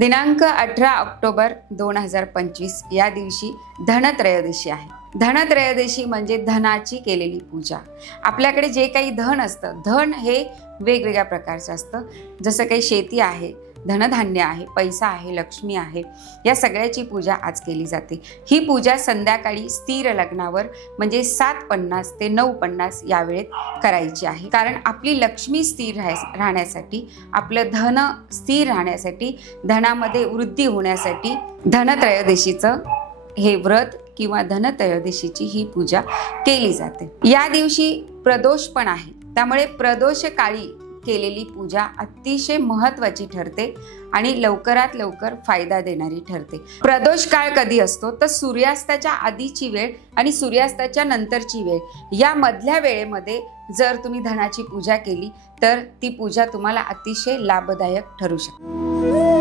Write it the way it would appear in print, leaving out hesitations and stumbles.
दिनांक 18 ऑक्टोबर 2025 या दिवशी धनत्रयोदशी आहे। धनत्रयोदशी म्हणजे धनाची केलेली पूजा। आपल्याकडे जे काही धन असतं, धन हे वेगवेगळ्या प्रकारचं असतं। जसं काही शेती आहे, धनधान्य आहे, पैसा आहे, लक्ष्मी आहे, या सगळ्याची पूजा आज केली जाते। ही पूजा संध्याकाळी स्थिर लग्नावर म्हणजे 7:50 ते 9:50 या वेळेत करायची आहे। कारण आपली लक्ष्मी स्थिर राहण्यासाठी, आपलं धन स्थिर राहण्यासाठी, धनामध्ये वृद्धी होण्यासाठी धनत्रयोदशीचं हे व्रत किंवा धनत्रयोदशीची ही पूजा केली जाते। या दिवशी प्रदोष पण आहे, त्यामुळे प्रदोष काळी केलेली पूजा अतिशय महत्त्वाची ठरते आणि लवकरात लवकर फायदा देणारी ठरते। प्रदोष काळ कधी असतो तर सूर्यास्ताच्या आधीची वेळ आणि सूर्यास्ताच्या नंतरची वेळ, या मधल्या वेळेमध्ये जर तुम्ही धनाची पूजा केली तर ती पूजा तुम्हाला अतिशय लाभदायक ठरू शकते।